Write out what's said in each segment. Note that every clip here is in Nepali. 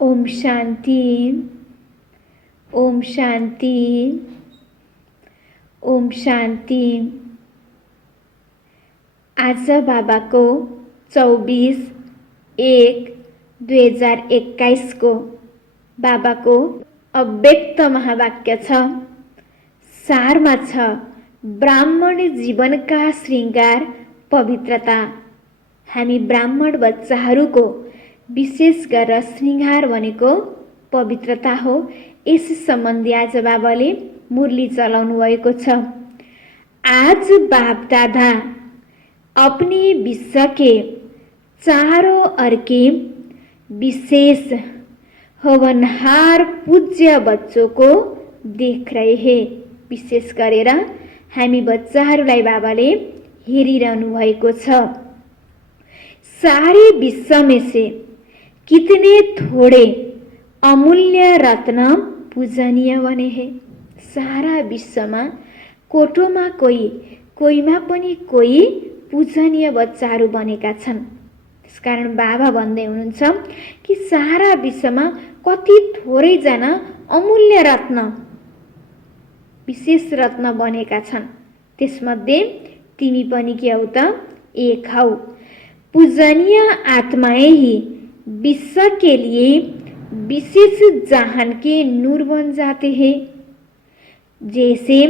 ओम शांति, ओम शांति, ओम शांति। आज बाबाको 24/1/2021 को बाबाको अव्यक्त महावाक्य छ। सारमा छ ब्राह्मण जीवनका श्रृंगार पवित्रता। हामी ब्राह्मण बच्चाहरूको विशेष गरेर श्रृंगार भनेको पवित्रता हो। यस सम्बन्धी आज बाबाले मुरली चलाउनु भएको छ। आज बाप दादा अपने विश्व के चारों ओर के विशेष होनहार पूज्य बच्चों को देख रहे हैं। विशेष गरेर हामी बच्चाहरूलाई बाबाले हेरिरहनु भएको छ। सारे विश्व में से कितने थोड़े अमूल्य रत्न पूजनीय बने हैं। सारा विश्वमा कोटोमा कोहीमा पनि कोही पूजनीय बच्चाहरू बनेका छन्। त्यसकारण बाबा भन्दै हुनुहुन्छ कि सारा विश्वमा कति थोरैजना अमूल्य रत्न विशेष रत्न बनेका छन्। त्यसमध्ये तिमी पनि के हौ त? एक हौ। पूजनीय आत्माएं ही विश्व के लिए विशेष जहान के नूर बन जाते हैं। जैसे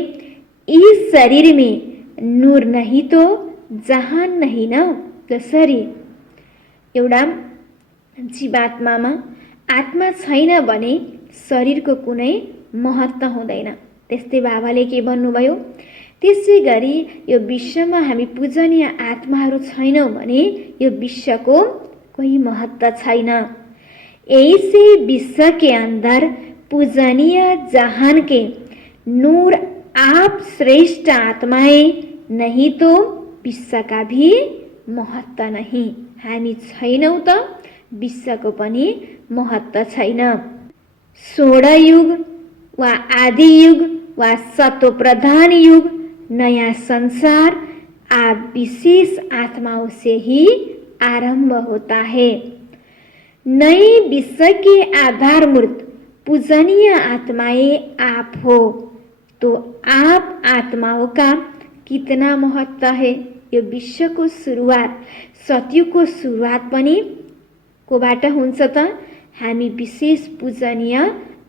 इस शरीर में नूर नहीं तो जहान नहीं न। जसरी एउटा जीवात्मामा आत्मा छैन भने शरीरको कुनै महत्त्व हुँदैन। त्यस्तै बाबाले के भन्नुभयो, त्यसै गरी यो विश्वमा हामी पूजनीय आत्माहरू छैनौँ भने यो विश्वको कोही महत्त्व छैन। ऐसे विश्व के अंदर पूजनीय जहान के नूर आप श्रेष्ठ आत्माएं नहीं तो विश्व का भी महत्त्व नहीं। हामी छैनौँ त विश्वको पनि महत्त्व छैन। स्वर्ण युग वा आदि युग वा सत्व प्रधान युग नया संसार आप विशेष आत्माओं से ही आरंभ होता है। नए विश्व के आधारभूत पूजनीय आत्माएं आप हो तो आप आत्माओं का कितना महत्व है। यो विश्वको सुरुवात सत्यको सुरुवात पनि कोबाट हुन्छ त? हामी विशेष पूजनीय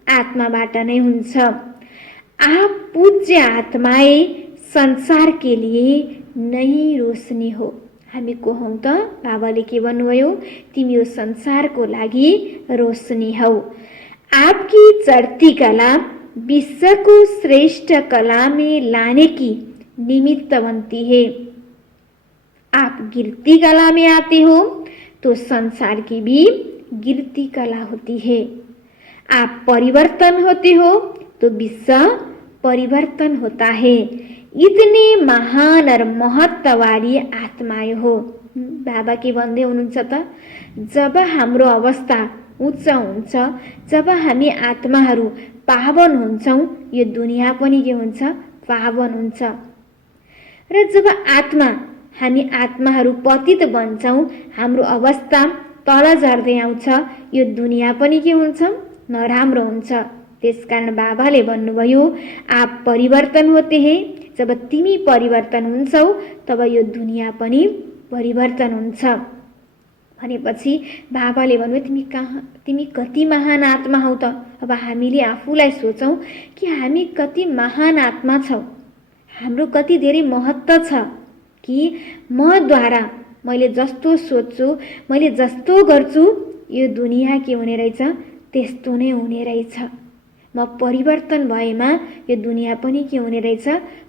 आत्माबाट नै हुन्छ। आप पूज्य आत्माएं संसार के लिए नई रोशनी हो। हामी को हौं त? बाबाले के भन्नुभयो, तिमी यो संसारको लागि रोशनी हौ। आपकी चढ़ती कला विश्व को श्रेष्ठ कला में लाने की निमित्त बनती है। आप गिरती कला में आते हो तो संसार की भी गिरती कला होती है। आप परिवर्तन होते हो तो विश्व परिवर्तन होता है। इतने महान और महत्व वाली आत्माएं हो। बाबा के भन्दै हुनुहुन्छ त, जब हाम्रो अवस्था उच्च हुन्छ, जब हामी आत्माहरू पावन हुन्छौँ, यो दुनिया पनि के हुन्छ? पावन हुन्छ। र जब हामी आत्माहरू पतित बन्छौँ, हाम्रो अवस्था तल झर्दै आउँछ, यो दुनिया पनि के हुन्छ? नराम्रो हुन्छ। त्यसकारण बाबाले भन्नुभयो, आप परिवर्तन होते हैं। जब तिमी परिवर्तन हुन्छौ तब यो दुनिया पनि परिवर्तन हुन्छ। भनेपछि बाबाले भन्नुभयो, तिमी कति महान आत्मा हौ त? अब हामीले आफूलाई सोचौँ कि हामी कति महान आत्मा छौँ, हाम्रो कति धेरै महत्त्व छ कि मद्वारा मैले जस्तो सोच्छु, मैले जस्तो गर्छु, यो दुनिया के हुने रहेछ? त्यस्तो नै हुने रहेछ। म परिवर्तन भएमा यो दुनिया पनि के हुने रहेछ?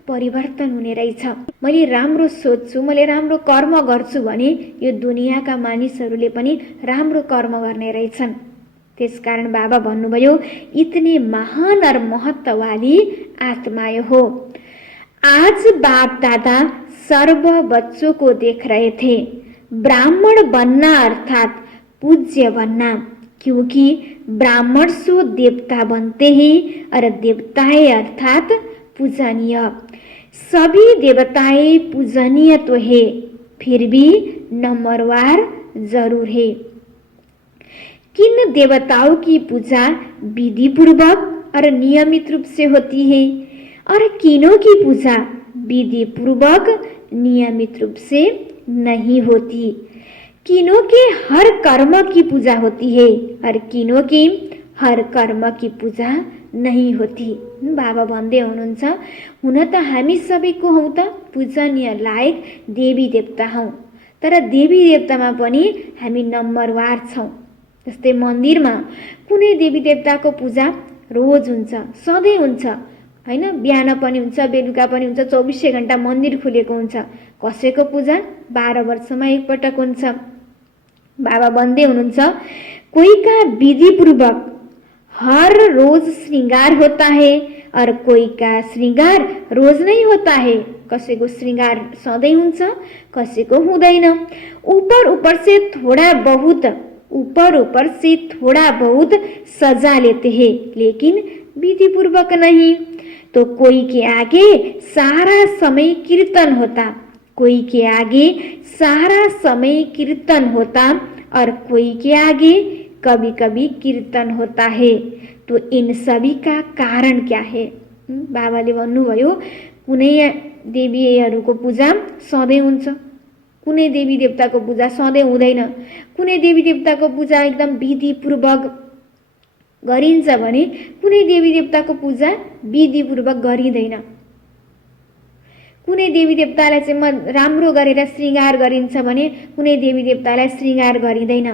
परिवर्तन हुने रहेछ। मैले राम्रो सोच्छु, मैले राम्रो कर्म गर्छु भने यो दुनियाका मानिसहरूले पनि राम्रो कर्म गर्ने रहेछन्। त्यसकारण बाबा भन्नुभयो, इतने महान और महत्व वाली आत्माएं हो। आज बाप दादा सर्व बच्चों को देख रहे थे। ब्राह्मण बनना अर्थात पूज्य बनना, क्योंकि ब्राह्मण सो देवता बनते हैं और देवताएं अर्थात पूजनीय। सभी देवताएं पूजनीय तो है, फिर भी नंबरवार जरूर है। किन देवताओं की पूजा विधि पूर्वक और नियमित रूप से होती है और किनों की पूजा विधि पूर्वक नियमित रूप से नहीं होती। किनों के हर कर्म की पूजा होती है और किनों की हर कर्म की पूजा नहीं होती। बाबा भन्दै हुनुहुन्छ, हुन त हामी सबैको हौ त पूजनीय लायक देवी देवता हौ, तर देवी देवतामा पनि हामी नम्बरवार छौँ। जस्तै मन्दिरमा कुनै देवी देवताको पूजा रोज हुन्छ, सधैँ हुन्छ होइन, बिहान पनि हुन्छ, बेलुका पनि हुन्छ, 24 घण्टा मन्दिर खुलेको हुन्छ। कसैको पूजा 12 वर्षमा एकपटक हुन्छ। बाबा भन्दै हुनुहुन्छ, कोही का विधि पूर्वक हर रोज श्रृंगार होता है और कोई का श्रृंगार रोज नहीं होता है। कसैको श्रृंगार सधैँ हुन्छ, कसैको हुँदैन। ऊपर से थोड़ा बहुत सजा लेते हैं, लेकिन विधि पूर्वक नहीं। तो कोई के आगे सारा समय कीर्तन होता, कोई के आगे सारा समय कीर्तन होता और कोई के आगे कभी कभी कीर्तन होता है। तो इन सभी का कारण क्या है? बाबाले भन्नुभयो, कुनै देवीहरूको पूजा सधैँ हुन्छ, कुनै देवी देवताको पूजा सधैँ हुँदैन। कुनै देवी देवताको पूजा एकदम विधिपूर्वक गरिन्छ भने कुनै देवी देवताको पूजा विधिपूर्वक गरिँदैन। कुनै देवी देवतालाई चाहिँ राम्रो गरेर श्रृंगार गरिन्छ भने कुनै देवी देवतालाई श्रृंगार गरिँदैन।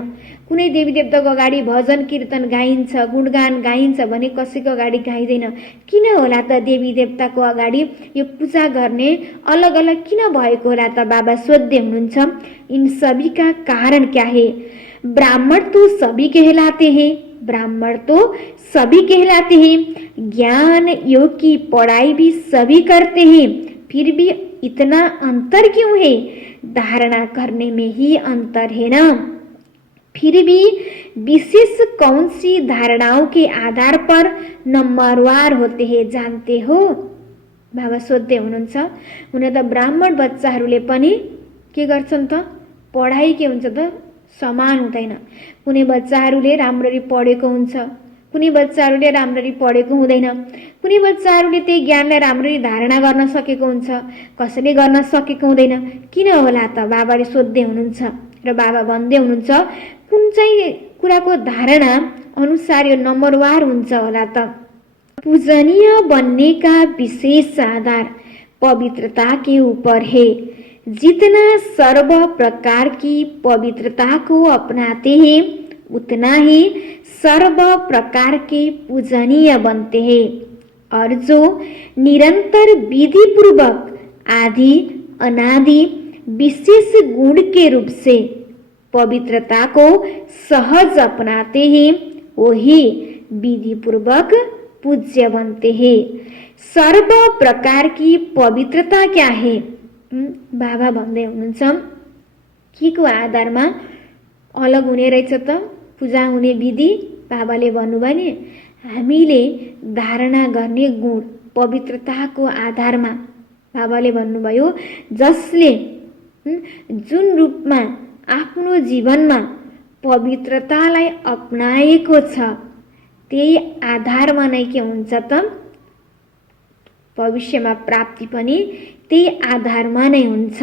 कुनै देवी देवताको अगाडि भजन कीर्तन गाइन्छ, गुणगान गाइन्छ भने कसैको अगाडि गाइँदैन। किन होला त देवी देवताको अगाडि यो पूजा गर्ने अलग अलग किन भएको होला त? बाबा सोध्दै हुनुहुन्छ, इन सभी का कारण क्या है? ब्राह्मण तो सभी कहलाते हैं, ब्राह्मण तो सभी कहलाते हैं, ज्ञान योग की पढ़ाई भी सभी करते हैं, फिर भी इतना अंतर क्यों है? धारणा करने में ही अंतर है ना। फिर भी विशेष कौन सी धारणाओं के आधार पर नम्बरवार होते हैं जानते हो? बाबा सोध्दै हुनुहुन्छ, हुन त ब्राह्मण बच्चाहरूले पनि के गर्छन् त? पढाइ के हुन्छ त? समान हुँदैन। कुनै बच्चाहरूले राम्ररी पढेको हुन्छ, कुनै बच्चाहरूले राम्ररी पढेको हुँदैन। कुनै बच्चाहरूले त्यही ज्ञानलाई राम्ररी धारणा गर्न सकेको हुन्छ, कसैले गर्न सकेको हुँदैन। किन होला त? बाबाले सोध्दै हुनुहुन्छ र बाबा भन्दै हुनुहुन्छ, कुन चाहिँ कुराको धारणा अनुसार यो नम्बरवार हुन्छ होला त? पूजनीय बनने का विशेष आधार पवित्रता के ऊपर है। जितना सर्व प्रकार की पवित्रता को अपनाते हैं उतना ही सर्व प्रकार के पूजनीय बनते हैं, और जो निरंतर विधि पूर्वक आदि अनादि विशेष गुण के रूप से पवित्रता को सहज अपनाते हैं वही विधि पूर्वक पूज्य बनते हैं। सर्व प्रकार की पवित्रता क्या है? बाबा भन्दै हुनुहुन्छ, के को आधारमा अलग हुने रहेछ त पूजा हुने विधि? बाबाले भन्नुभयो नि, हामीले धारणा गर्ने गुण पवित्रताको आधारमा। बाबाले भन्नुभयो, जसले जुन रूपमा आफ्नो जीवनमा पवित्रतालाई अपनाएको छ त्यही आधारमा नै के हुन्छ त? भविष्यमा प्राप्ति पनि त्यही आधारमा नै हुन्छ।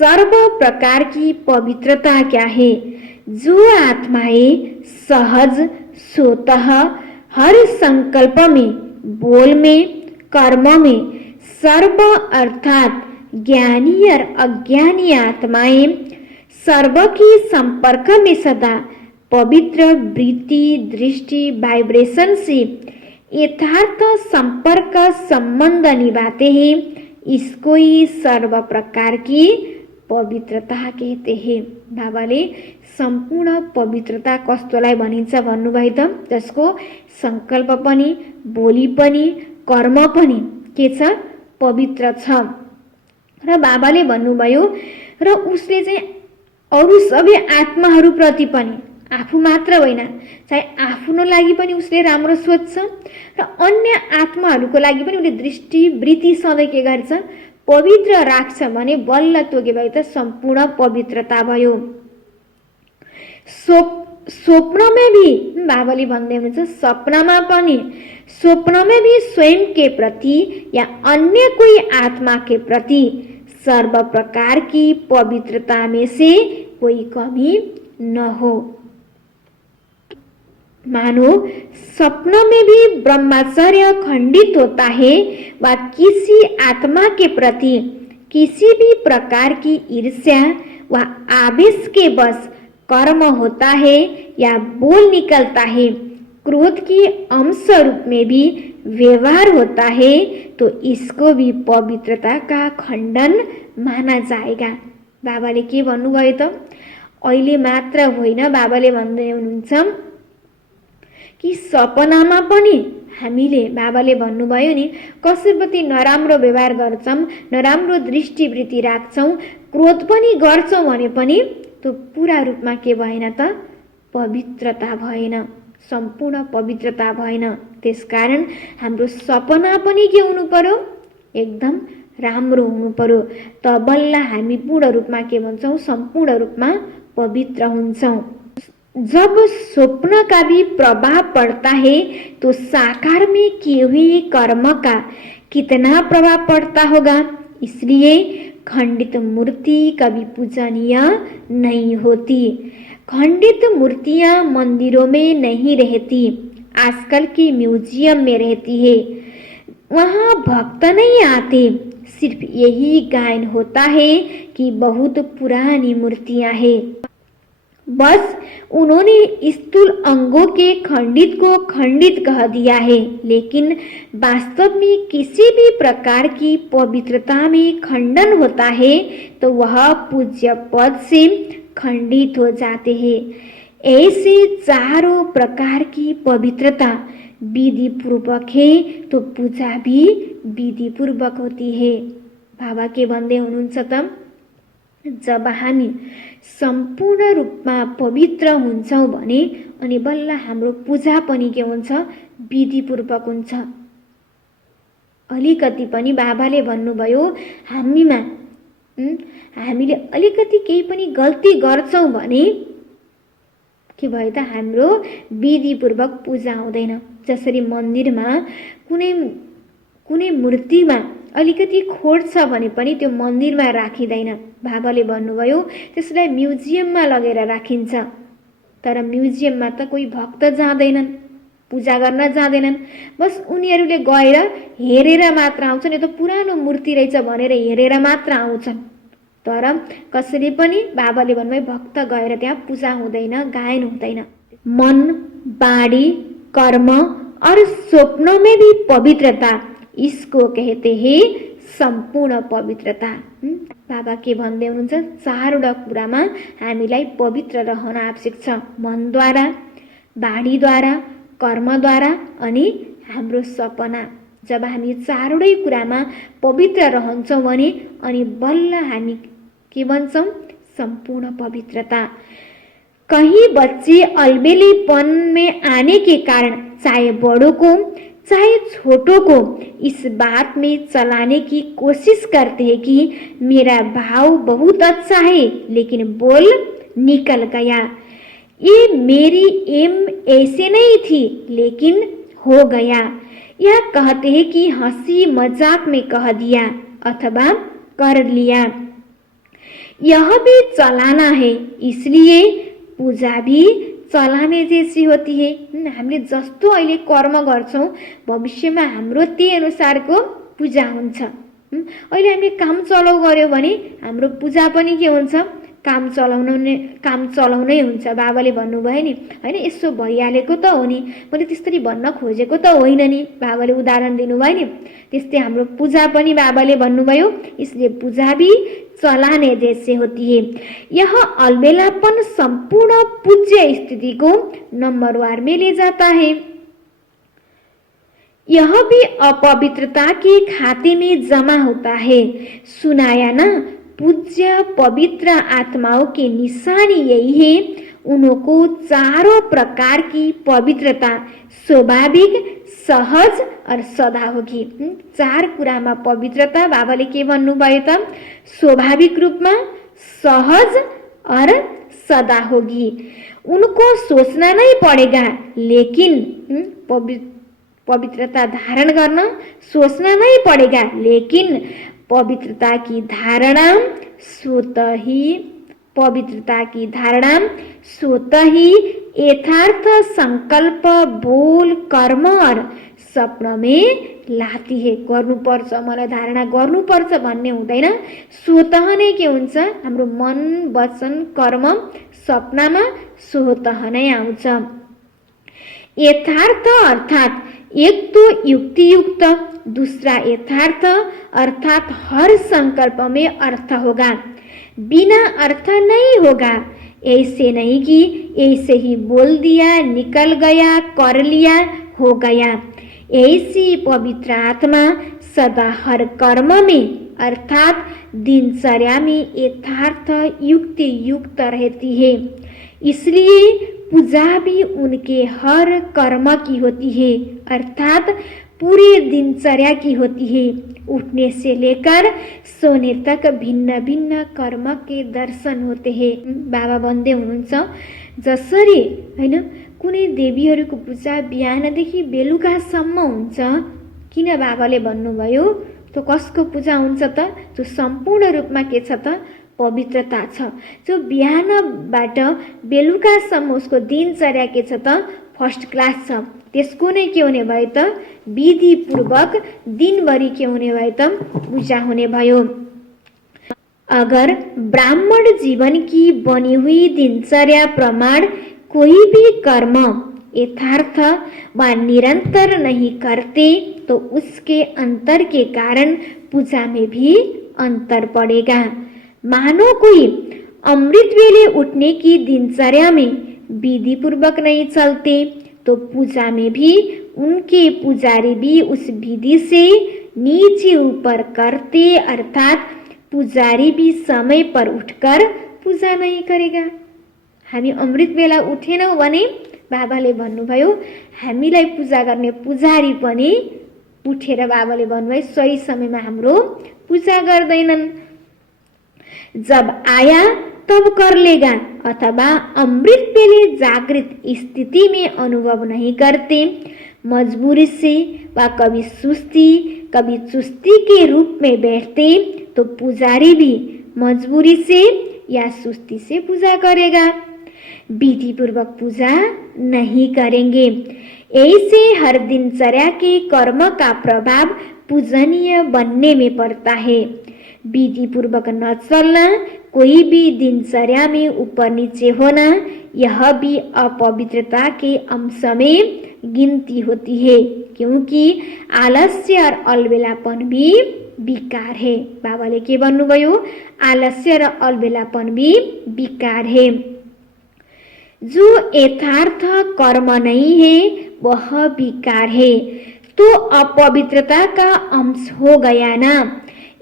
सर्व प्रकार की पवित्रता क्या है? जो आत्माएं सहज स्वतः हर संकल्प में, बोल में, कर्म में सर्व अर्थात ज्ञानी और अज्ञानी आत्माएं सर्व के संपर्क में सदा पवित्र वृत्ति, दृष्टि, वाइब्रेशन से यथार्थ संपर्क संबंध निभाते हैं, इसको ही सर्व प्रकार की पवित्रता कहते हैं। बाबाले सम्पूर्ण पवित्रता कस्तोलाई भनिन्छ भन्नुभयो त? जसको संकल्प पनि, बोली पनि, कर्म पनि के छ? पवित्र छ। र बाबाले भन्नुभयो, र उसले चाहिँ अरू सबै आत्माहरूप्रति पनि, आफू मात्र होइन, चाहे आफ्नो लागि पनि उसले राम्रो सोच्छ र अन्य आत्माहरूको लागि पनि उसले दृष्टि वृत्ति सधैँ के गर्छ? पवित्र राख्छ भने बल्ल त्यो के भयो त? सम्पूर्ण पवित्रता भयो। स्वप्नमा भी बाबाले भन्दै हुनुहुन्छ, सपनामा पनि, स्वप्नमा भी स्वयं के प्रति या अन्य कोई आत्मा के प्रति सर्व प्रकार की पवित्रता में से कोई कमी न हो। मानो स्वप्न में भी ब्रह्मचर्य खंडित होता है व किसी आत्मा के प्रति किसी भी प्रकार की ईर्ष्या व आवेश के बस कर्म होता है या बोल निकलता है, क्रोध की अंश रूप में भी व्यवहार होता है, तो इसको भी पवित्रता का खण्डन माना जाएगा। बाबाले के भन्नुभयो त? अहिले मात्र होइन, बाबाले भन्दै हुनुहुन्छ कि सपनामा पनि हामीले, बाबाले भन्नुभयो नि, कसैप्रति नराम्रो व्यवहार गर्छौँ, नराम्रो दृष्टिवृत्ति राख्छौँ, क्रोध पनि गर्छौँ भने पनि त्यो पूरा रूपमा के भएन त? पवित्रता भएन, सम्पूर्ण पवित्रता भएन। त्यसकारण हाम्रो सपना पनि के हुनु पर्यो? एकदम राम्रो हुनु पर्यो। त बल्ल हामी पूर्ण रूपमा के भन्छौँ? सम्पूर्ण रूपमा पवित्र हुन्छौँ। जब स्वप्न का भी प्रभाव पड़ता है तो साकार में किए हुए कर्म का कितना प्रभाव पड़ता होगा। इसलिए खंडित मूर्ति कभी पूजनीय नहीं होती। खंडित मूर्तियां मंदिरों में नहीं रहती, आजकल की म्यूजियम में रहती है। वहाँ भक्त नहीं आते, सिर्फ यही गायन होता है कि बहुत पुरानी मूर्तियां हैं। बस उन्होंने स्थूल अंगों के खंडित को खंडित कह दिया है, लेकिन वास्तव में किसी भी प्रकार की पवित्रता में खंडन होता है तो वह पूज्य पद से खंडित हो जाते हैं। ऐसे चारों प्रकार की पवित्रता विधि पूर्वक है तो पूजा भी विधि पूर्वक होती है। बाबा के भन्दै हुनुहुन्छ त? जब हामी सम्पूर्ण रूपमा पवित्र हुन्छौँ भने अनि बल्ल हाम्रो पूजा पनि के हुन्छ? विधिपूर्वक हुन्छ। अलिकति पनि बाबाले भन्नुभयो हामीले अलिकति केही पनि गल्ती गर्छौँ भने के भयो त? हाम्रो विधिपूर्वक पूजा हुँदैन। जसरी मन्दिरमा कुनै मूर्तिमा अलिकति खोट छ भने पनि त्यो मन्दिरमा राखिँदैन। बाबाले भन्नुभयो त्यसलाई म्युजियममा लगेर राखिन्छ। तर म्युजियममा त कोही भक्त जाँदैनन्, पूजा गर्न जाँदैनन्। बस उनीहरूले गएर हेरेर मात्र आउँछन्। यो त पुरानो मूर्ति रहेछ भनेर हेरेर मात्र आउँछन्। तर कसैले पनि बाबाले भन्नुभयो भक्त गएर त्यहाँ पूजा हुँदैन, गायन हुँदैन। मन, बाणी, कर्म और स्वप्न में भी पवित्रता, इसको कहते हैं सम्पूर्ण पवित्रता। बाबा के भन्दै हुनुहुन्छ? चारवटा कुरामा हामीलाई पवित्र रहन आवश्यक छ। मनद्वारा, बाणीद्वारा, कर्मद्वारा अनि हाम्रो सपना। जब हामी चारवटै कुरामा पवित्र रहन्छौँ भने अनि बल्ल हामी के भन्छौँ? सम्पूर्ण पवित्रता। कहीं बच्चे अलबेलेपन में आने के कारण चाहे बड़ों को चाहे छोटों को इस बात में चलाने की कोशिश करते हैं कि मेरा भाव बहुत अच्छा है लेकिन बोल निकल गया, ये मेरी एम ऐसे नहीं थी लेकिन हो गया, या कहते हैं कि हंसी मजाक में कह दिया अथवा कर लिया। यह भी चलाना है, इसलिए पूजा भी चलाने जैसी होती है। हामीले जस्तो अहिले कर्म गर्छौँ भविष्यमा हाम्रो त्यही अनुसारको पूजा हुन्छ। अहिले हामीले काम चलाउ गर्यो भने हाम्रो पूजा पनि के हुन्छ? काम चलाउनै हुन्छ। बाबाले भन्नुभयो नि, होइन यसो भइहालेको त हो नि, मैले त्यसरी भन्न खोजेको त होइन नि। बाबाले उदाहरण दिनुभयो नि, त्यस्तै हाम्रो पूजा पनि बाबाले भन्नुभयो इसलिए पूजा भी चलाने जैसे होती है। यह अलबेलापन संपूर्ण पूज्य स्थिति को नंबरवार में ले जाता है। यह भी अपवित्रता के खाते में जमा होता है। सुनाया ना, पूज्य पवित्र आत्माओं की निशानी यही है, उनको चारों प्रकार की पवित्रता स्वाभाविक, सहज और सदा होगी। चार कुरामा पवित्रता बाबाले के भन्नुभयो त? स्वाभाविक रूपमा, सहज और सदा होगी। उनको सोचना नहीं पड़ेगा, लेकिन पवित्रता धारण करना सोचना नहीं पड़ेगा, लेकिन पवित्रता की धारणा स्वतः ही यथार्थ संकल्प, बोल, कर्म और सपना में लाती है। गर्नुपर्छ, मलाई धारणा गर्नुपर्छ भन्ने हुँदैन, स्वतः नै के हुन्छ, हाम्रो मन, वचन, कर्म, सपनामा स्वतः नै आउँछ। यथार्थ अर्थात एक तो युक्तियुक्त, दूसरा यथार्थ अर्थात हर संकल्प में अर्थ होगा, बिना अर्थ नहीं होगा। ऐसे नहीं कि ऐसे ही बोल दिया, निकल गया, कर लिया, हो गया। ऐसी पवित्र आत्मा सदा हर कर्म में अर्थात दिनचर्या में यथार्थ युक्ति युक्त रहती है। इसलिए पूजा भी उनके हर कर्म की होती है, अर्थात पूरे दिनचर्या की होती है। उठने से लेकर सोने तक भिन्न भिन्न कर्म के दर्शन होते हैं। बाबा भन्दै हुनुहुन्छ, जसरी हैन कुनै देवीहरूको पूजा बिहानदेखि बेलुकासम्म हुन्छ, किन बाबाले भन्नुभयो त्यो कसको पूजा हुन्छ त? जो सम्पूर्ण रूपमा के छ त? पवित्रता छ। जो बिहानबाट बेलुकासम्म उसको दिनचर्या के छ त? फर्स्ट क्लास छ। त्यसको नै के हुने भयो त? विधिपूर्वक दिनभरि के हुने भयो त? पूजा हुने भयो। अगर ब्राह्मण जीवन की बनी हुई दिनचर्या प्रमाण कोई भी कर्म यथार्थ व निरंतर नहीं करते तो उसके अंतर के कारण पूजा में भी अंतर पड़ेगा। मानो कोई अमृत वेले उठने की दिनचर्या में विधि पूर्वक नहीं चलते तो पूजा में भी उनके पुजारी भी उस विधि से नीचे ऊपर करते, अर्थात पुजारी भी समय पर उठकर पूजा नहीं करेगा। हामी अमृत बेला उठेनौँ भने बाबाले भन्नुभयो हामीलाई पूजा गर्ने पुजारी पनि उठेर बाबाले भन्नुभयो सही समयमा हाम्रो पूजा गर्दैनन्। जब आया तब कर लेगा अथवा अमृत वेले जागृत स्थिति में अनुभव नहीं करते, मजबूरी से व कभी सुस्ती कभी चुस्ती के रूप में बैठते तो पुजारी भी मजबूरी से या सुस्ती से पूजा करेगा, विधि पूर्वक पूजा नहीं करेंगे। ऐसे हर दिनचर्या के कर्म का प्रभाव पूजनीय बनने में पड़ता है। विधि पूर्वक न चलना, कोई भी दिनचर्या में ऊपर नीचे होना, यह भी अपवित्रता के अंश में गिनती होती है, क्योंकि आलस्य और अलबेलापन भी विकार है। बाबाले के भन्नुभयो आलस्य र अलबेलापन भी विकार है। जो यथार्थ कर्म नहीं है वह विकार है, तो अपवित्रता का अंश हो गया ना।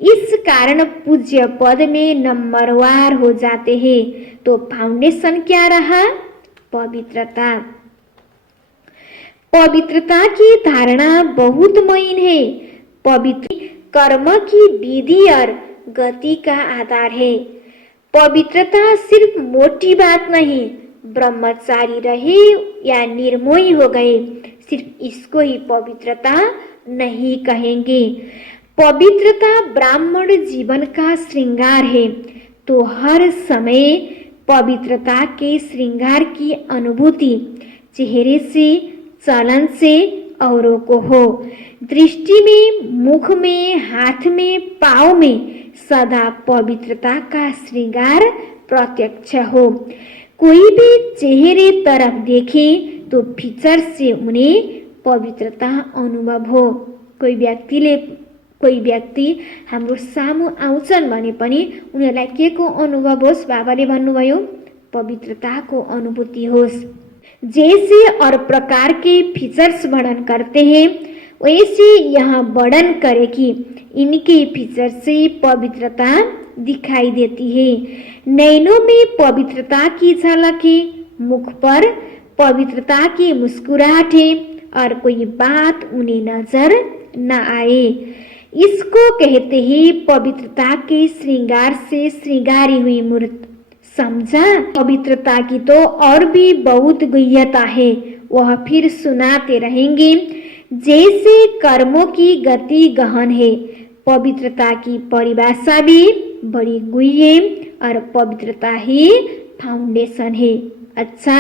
इस कारण पूज्य पद में नंबरवार हो जाते हैं। तो फाउंडेशन क्या रहा? पवित्रता। पवित्रता की धारणा बहुत महीन है। पवित्र कर्म की विधि और गति का आधार है। पवित्रता सिर्फ मोटी बात नहीं, ब्रह्मचारी रहे या निर्मोही हो गए, सिर्फ इसको ही पवित्रता नहीं कहेंगे। पवित्रता ब्राह्मण जीवन का श्रृंगार है, तो हर समय पवित्रता के श्रृंगार की अनुभूति चेहरे से, चलन से औरों को हो। दृष्टि में, मुख में, हाथ में, पाँव में सदा पवित्रता का श्रृंगार प्रत्यक्ष हो। कोई भी चेहरे तरफ देखे तो फीचर से उन्हें पवित्रता अनुभव हो। कोही व्यक्ति हाम्रो सामु आउँछन् भने पनि उनीहरूलाई के को अनुभव होस्? बाबाले भन्नुभयो पवित्रताको अनुभूति होस्। जैसे और प्रकार के फीचर्स वर्णन करते हैं, वैसे यहाँ वर्णन करे कि इनके फीचर से पवित्रता दिखाई देती है। नैनों में पवित्रता की झलक है, मुख पर पवित्रता की मुस्कुराहट है और कोई बात उन्हें नजर न आए। इसको कहते हैं पवित्रता के श्रृंगार से श्रृंगारी हुई मूर्त। समझा? पवित्रता की तो और भी बहुत गुह्यता है, वह फिर सुनाते रहेंगे। जैसे कर्मों की गति गहन है, पवित्रता की परिभाषा भी बड़ी गुह्य और पवित्रता ही फाउंडेशन है। अच्छा,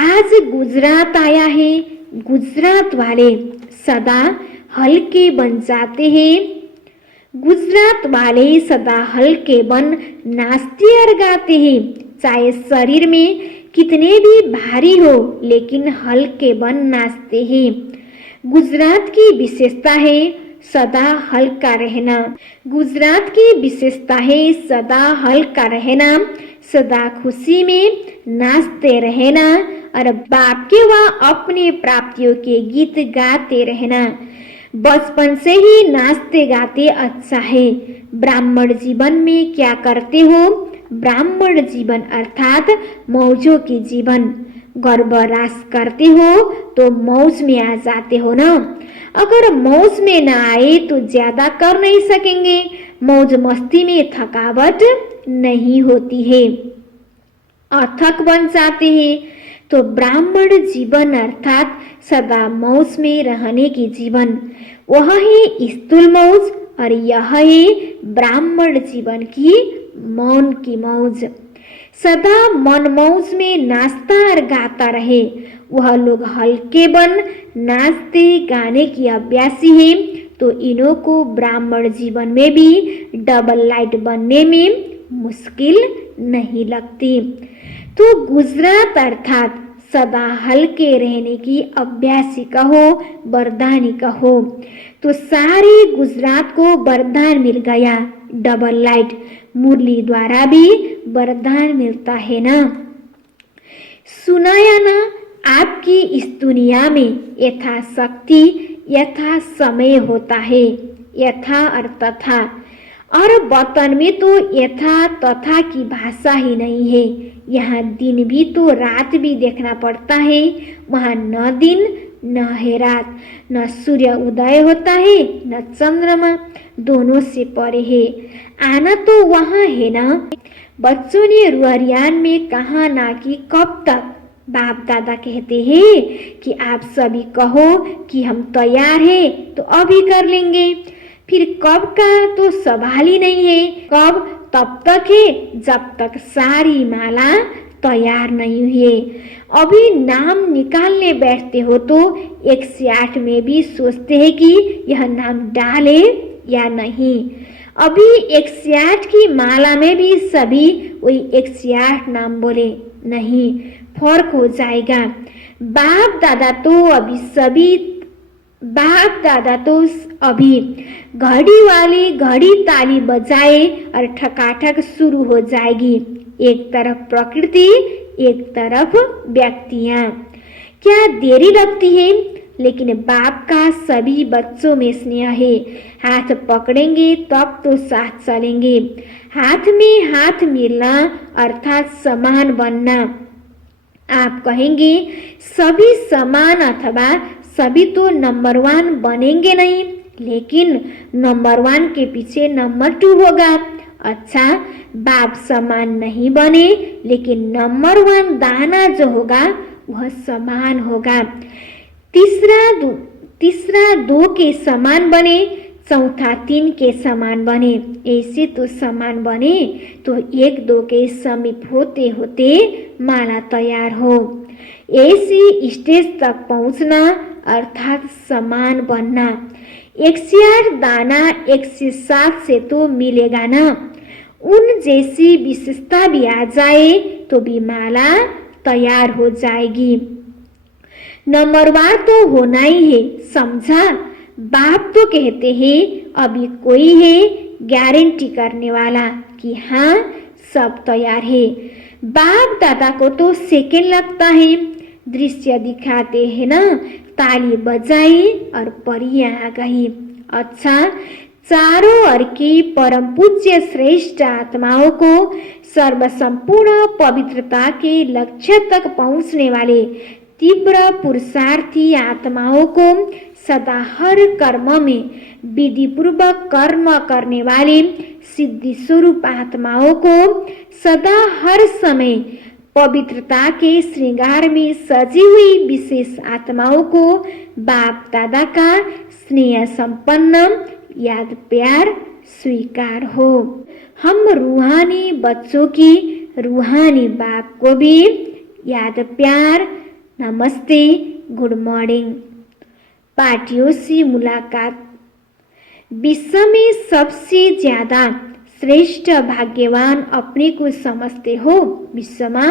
आज गुजरात आया है। गुजरात वाले सदा हल्के बन जाते हैं। गुजरात वाले सदा हल्के बन नाचते और गाते हैं। चाहे शरीर में कितने भी भारी हो, लेकिन हल्के बन नाचते हैं। गुजरात की विशेषता है सदा हल्का रहना। गुजरात की विशेषता है सदा हल्का रहना, सदा खुशी में नाचते रहना और बाप के व अपने प्राप्तियों के गीत गाते रहना। बचपन से ही नाचते गाते अच्छा है। ब्राह्मण जीवन में क्या करते हो? ब्राह्मण जीवन अर्थात मौजों की जीवन। गर्भरास करते हो तो मौज में आ जाते हो ना। अगर मौज में ना आए तो ज्यादा कर नहीं सकेंगे। मौज मस्ती में थकावट नहीं होती है, अथक बन जाते हैं। तो ब्राह्मण जीवन अर्थात सदा मौज में रहने की जीवन, वह है स्थूल मौज और यह है ब्राह्मण जीवन की मौन की मौज। सदा मन मौज में नाचता और गाता रहे, वह लोग हल्के बन नाचते गाने की अभ्यासी है। तो इन्हों को ब्राह्मण जीवन में भी डबल लाइट बनने में मुश्किल नहीं लगती। तो गुजरात अर्थात सदा हल्के रहने की अभ्यासी कहो, वरदानी कहो। तो सारे गुजरात को वरदान मिल गया। डबल लाइट मुरली द्वारा भी वरदान मिलता है ना। सुनाया ना, आपकी इस दुनिया में यथाशक्ति यथा समय होता है। यथा और तथा, और वतन में तो यथा तथा की भाषा ही नहीं है। यहाँ दिन भी तो रात भी देखना पड़ता है। वहाँ न दिन न है रात, न सूर्य उदय होता है न चंद्रमा, दोनों से परे है। आना तो वहाँ है ना। बच्चों ने रुआरियान में कहा ना कि कब तक। बाप दादा कहते हैं कि आप सभी कहो कि हम तैयार हैं तो अभी कर लेंगे। फिर कब का तो सवाल ही नहीं है। कब तब तक है जब तक सारी माला तैयार नहीं हुई। अभी नाम निकालने बैठते हो तो 108 में भी सोचते हैं कि यह नाम डाले या नहीं। अभी 108 की माला में भी सभी वही 108 नाम बोले नहीं, फर्क हो जाएगा। बाप दादा तो अभी घड़ी वाली घड़ी ताली बजाए और ठकाठक शुरू हो जाएगी। एक तरफ प्रकृति, एक तरफ व्यक्तियां। क्या देरी लगती है, लेकिन बाप का सभी बच्चों में स्नेह है। हाथ पकड़ेंगे तब तो साथ चलेंगे। हाथ में हाथ मिलना अर्थात समान बनना। आप कहेंगे सभी समान अथवा सभी तो नंबर 1 बनेंगे नहीं, लेकिन नंबर 1 के पीछे नंबर 2 होगा। अच्छा, बाप समान नहीं बने, लेकिन नंबर 1 दाना जो होगा वह समान होगा। तीसरा 2 के समान बने, चौथा 3 के समान बने। ऐसे तो समान बने तो 1-2 के समीप होते होते माला तैयार हो। ऐसी स्टेज तक पहुंचना अर्थात समान बनना। 108 दाना 107 से तो मिलेगा ना। उन जैसी विशेषता भी आ जाए तो भी माला तैयार हो जाएगी। नंबरवार तो होना ही है, समझा। बाप तो कहते हैं अभी कोई है गारंटी करने वाला कि हाँ सब तैयार है। बाप दादा को तो सेकंड लगता है। दृश्य दिखाते हैं ना, ताली बजाई और परियां आ गई। अच्छा, चारों ओर की परम पूज्य श्रेष्ठ आत्माओं को सर्वसंपूर्ण पवित्रता के लक्ष्य तक पहुंचने वाले तीव्र पुरुषार्थी आत्माओं को सदा हर कर्म में विधि पूर्वक कर्म करने वाले सिद्धि स्वरूप आत्माओं को सदा हर समय पवित्रता के श्रृंगार में सजी हुई विशेष आत्माओं को बाप दादा का स्नेह संपन्न याद प्यार स्वीकार हो। हम रूहानी बच्चों की रूहानी बाप को भी याद प्यार नमस्ते गुड मॉर्निंग। पार्टियों से मुलाकात। विश्व में सबसे ज्यादा श्रेष्ठ भाग्यवान अपने को समझते हो। विश्वमा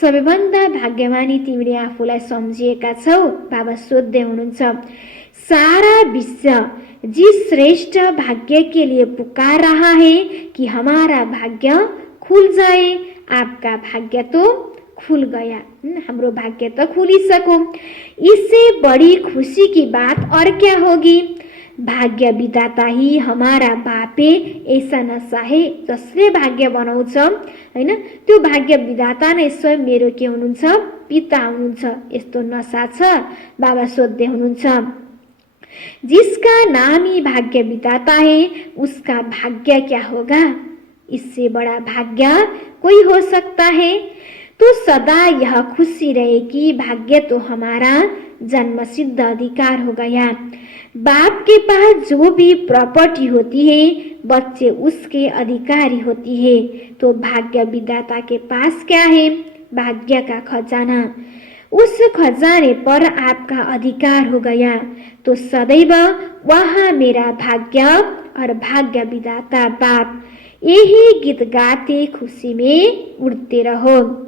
सबैभन्दा भाग्यवानी तिमीले आफूलाई सम्झिएका छौ। बाबा सोध्दै हुनुहुन्छ, सारा विश्व जिस श्रेष्ठ भाग्य के लिए पुकार रहा है कि हमारा भाग्य खुल जाए, आपका भाग्य तो खुल गया, हाम्रो भाग्य तो खुल ही सको। इससे बड़ी खुशी की बात और क्या होगी। भाग्य विधाता ही हमारा बापे ऐसा नशा है जसले भाग्य बनाउँछ हैन, त्यो भाग्य विधाता नै स्वयं मेरो के हुनुहुन्छ, पिता हुनुहुन्छ। यस्तो नशा छ। बाबा सोध्दै हुनुहुन्छ, जिसका नाम ही भाग्य विधाता है उसका भाग्य क्या होगा। इससे बड़ा भाग्य कोई हो सकता है। तो सदा यह खुशी रहे कि भाग्य तो हमारा जन्मसिद्ध अधिकार हो गया। बाप के पास जो भी प्रॉपर्टी होती है बच्चे उसके अधिकारी होती है। तो भाग्य विधाता के पास क्या है, भाग्य का खजाना। उस खजाने पर आपका अधिकार हो गया तो सदैव वहाँ मेरा भाग्य और भाग्य विधाता बाप, यही गीत गाते खुशी में उड़ते रहो।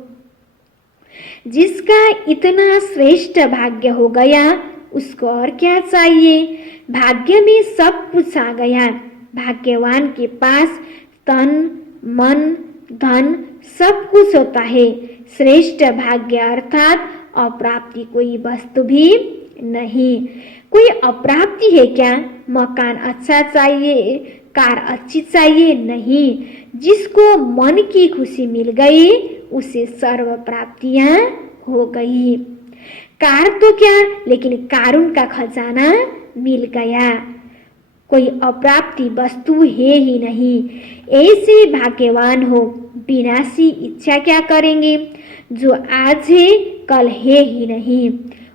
जिसका इतना श्रेष्ठ भाग्य हो गया उसको और क्या चाहिए। भाग्य में सब कुछ आ गया। भाग्यवान के पास तन मन धन सब कुछ होता है। श्रेष्ठ भाग्य अर्थात अप्राप्ति कोई वस्तु भी नहीं। कोई अप्राप्ति है क्या। मकान अच्छा चाहिए, कार अच्छी चाहिए, नहीं। जिसको मन की खुशी मिल गई उसे सर्व प्राप्तियां हो गई। कार तो क्या, लेकिन कारुण का खजाना मिल गया। कोई अप्राप्ति वस्तु है ही नहीं। ऐसे भाग्यवान हो। विनाशी इच्छा क्या करेंगे। जो आज है कल है ही नहीं,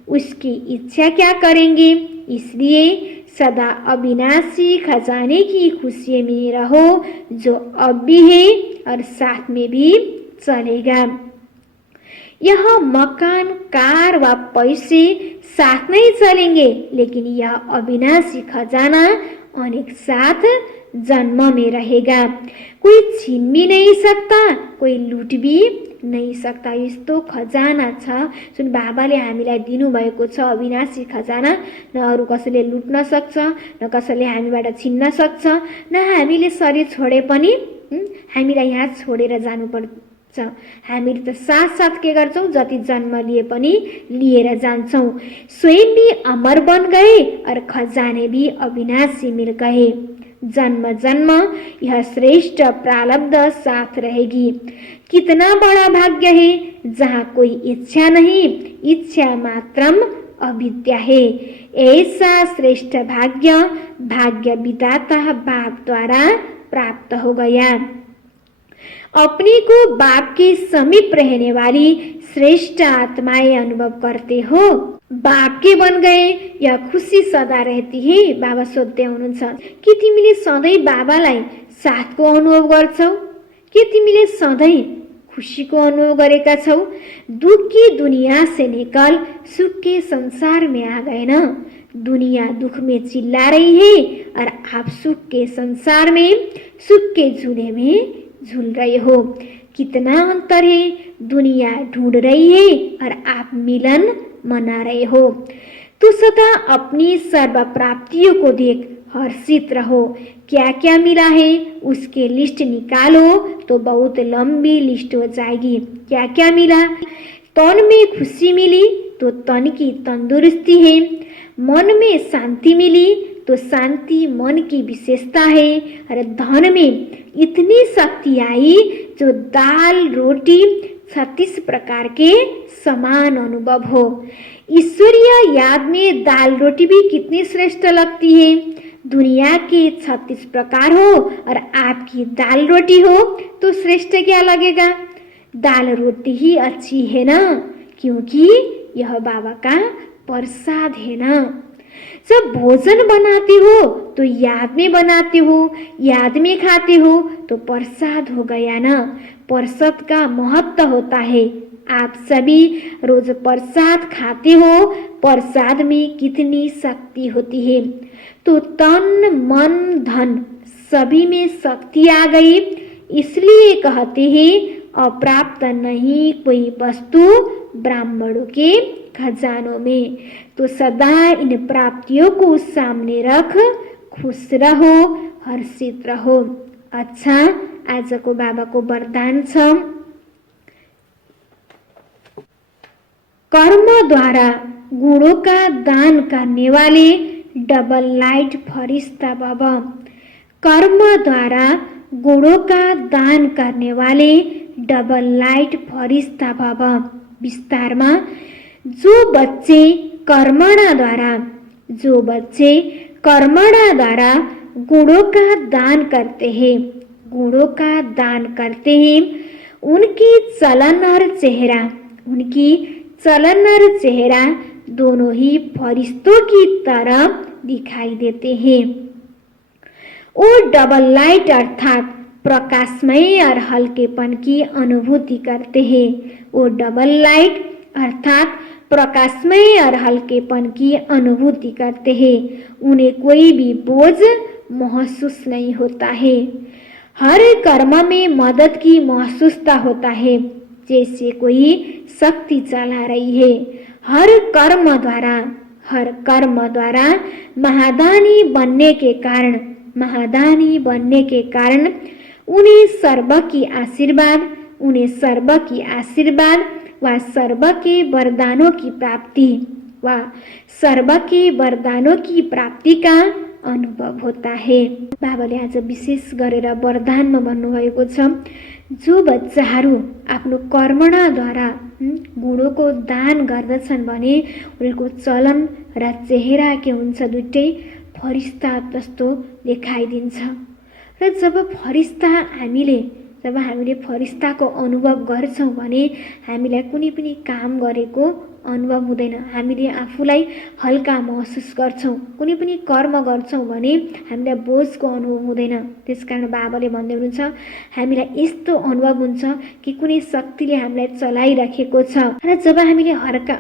उसकी इच्छा क्या करेंगे। इसलिए सदा अविनाशी खजाने की खुशी में रहो जो अब भी है और साथ में भी चलेगा। यह मकान कार व पैसे साथ नहीं चलेंगे, लेकिन यह अविनाशी खजाना अनेक साथ जन्म में रहेगा। कोई छीन भी नहीं सकता, कोई लूट भी नहीं सकता। यस्तो खजाना छ जुन बाबाले हामीलाई दिनुभएको छ, अविनाशी खजाना। न अरू कसैले लुट्न सक्छ, न कसैले हामीबाट छिन्न सक्छ, न हामीले शरीर छोडे पनि हामीलाई यहाँ छोडेर जानुपर्छ। हामीले त साथ साथ के गर्छौं, जति जन्म लिए पनि लिएर जान्छौं। स्वयं भी अमर बन गए और खजाने भी अविनाशी मिल गए। जन्म जन्म यह श्रेष्ठ प्रारब्ध साथ रहेगी। कितना बड़ा भाग्य है जहाँ कोई इच्छा नहीं, इच्छा मात्रम अविद्या है। ऐसा श्रेष्ठ भाग्य भाग्य विधाता बाप द्वारा प्राप्त हो गया। अपने को बाप के समीप रहने वाली श्रेष्ठ आत्माएं अनुभव करते हो। बाप के बन गए, यह खुशी सदा रहती है। बाबा सोध्दै हुनुहुन्छ कि तिमीले सधैँ बाबालाई साथको अनुभव गर्छौ, के तिमीले सधैँ खुशीको अनुभव गरेका छौ। दुख की दुनिया से निकल सुख के संसार में आ गए न। दुनिया दुख में चिल्ला रही है और आप सुख के संसार में सुख के झूले में झूल रहे हो। कितना अंतर है। दुनिया ढूंढ रही है और आप मिलन मना रहे हो। तो सदा अपनी सर्व प्राप्तियों को देख हर्षित रहो। क्या क्या मिला है उसके लिस्ट निकालो तो बहुत लंबी लिस्ट हो जाएगी। क्या क्या मिला। तन में खुशी मिली तो तन की तंदुरुस्ती है। मन में शांति मिली तो शांति मन की विशेषता है। और धन में इतनी शक्ति आई जो दाल रोटी 36 प्रकार के समान अनुभव हो। ईश्वरीय याद में दाल रोटी भी कितनी श्रेष्ठ लगती है। दुनिया के 36 प्रकार हो और आपकी दाल रोटी हो तो श्रेष्ठ क्या लगेगा? दाल रोटी ही अच्छी है ना, क्योंकि यह बाबा का प्रसाद है ना। जब भोजन बनाते हो तो याद में बनाते हो, याद में खाते हो तो प्रसाद हो गया ना। प्रसाद का महत्व होता है। आप सभी रोज प्रसाद खाते हो, प्रसाद में कितनी शक्ति होती है। तो तन मन धन सभी में शक्ति आ गई, इसलिए कहते हैं अप्राप्त नहीं कोई वस्तु ब्राह्मणों के खजानों में। तो सदा इन प्राप्तियों को सामने रख खुश रहो, हर्षित रहो। अच्छा, आजको बाबाको वरदान छ, कर्म द्वारा गुणों का दान करने वाले डबल लाइट फरिश्ता भव। कर्म द्वारा गुणों का दान करने वाले डबल लाइट फरिश्ता भव। विस्तार में, जो बच्चे कर्मणा द्वारा गुणों का दान करते हैं, उनकी चलन और चेहरा दोनों ही फरिश्तों की तरह दिखाई देते हैं। वो डबल लाइट अर्थात प्रकाशमय और हल्केपन की अनुभूति करते हैं। वो डबल लाइट अर्थात प्रकाशमय और हल्केपन की अनुभूति करते हैं। उन्हें कोई भी बोझ महसूस नहीं होता है। हर कर्म में मदद की महसूसता होता है, जैसे कोई शक्ति चला रही है। हर कर्म द्वारा महादानी बनने के कारण उन्हें सर्व की आशीर्वाद व सर्व के वरदानों की प्राप्ति का अनुभव होता है। बाबाले आज विशेष गरेर वरदानमा भन्नुभएको छ, जो बच्चाहरू आफ्नो कर्मणाद्वारा गुणोको दान गर्दछन् भने उनीहरूको चलन र चेहरा के हुन्छ, दुईटै फरिश्ता जस्तो देखाइदिन्छ। र जब हामीले फरिश्ताको अनुभव गर्छौँ भने हामीलाई कुनै पनि काम गरेको अनुभव हुँदैन। हामीले आफूलाई हल्का महसुस गर्छौँ। कुनै पनि कर्म गर्छौँ भने हामीलाई बोझको अनुभव हुँदैन। त्यसकारण बाबाले भन्दै हुनुहुन्छ, हामीलाई यस्तो अनुभव हुन्छ कि कुनै शक्तिले हामीलाई चलाइराखेको छ। र जब हामीले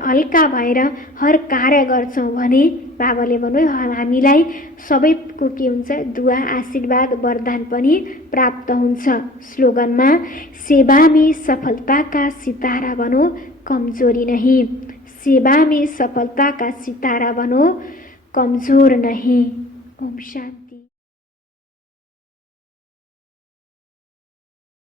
हल्का भएर हर कार्य गर्छौँ भने बाबाले भन्नुभयो हामीलाई सबैको के हुन्छ, दुआ, आशीर्वाद, वरदान पनि प्राप्त हुन्छ। स्लोगनमा, सेवा में सफलता का सितारा बनो, कमजोरी नहीं। सेवा में सफलता का सितारा बनो, कमजोर नहीं। ओम शांति।